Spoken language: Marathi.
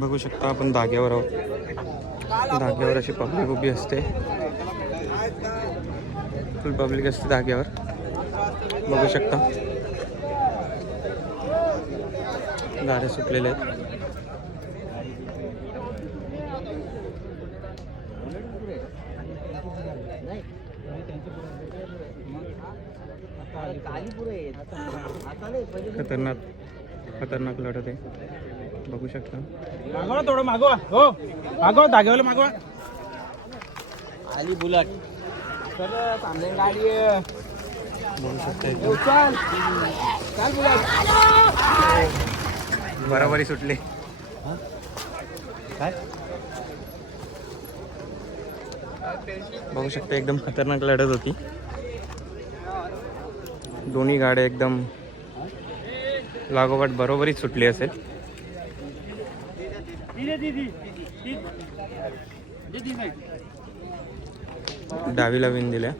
बघू शकता आपण धाग्यावर आहोत. धाग्यावर अशी पब्लिक उभी असते, फुल पब्लिक असते धाग्यावर. बघू शकता गाड्या सुटलेल्या आहेत. खतरनाक खतरनाक लढत आहे. बघू शकता. मागवा थोडं मागवा. हो मागवा धाग्यावाला मागवा. आली बुलेट सर सामने गाडी आहे. बघू शकता चल चल बुलेट बराबरी सुटली. काय बघू शकता एकदम खतरनाक लढत होती. दोन्ही गाड्या एकदम लागोपाठ बरोबरीच सुटली असेल. डावीला विन दिल्या.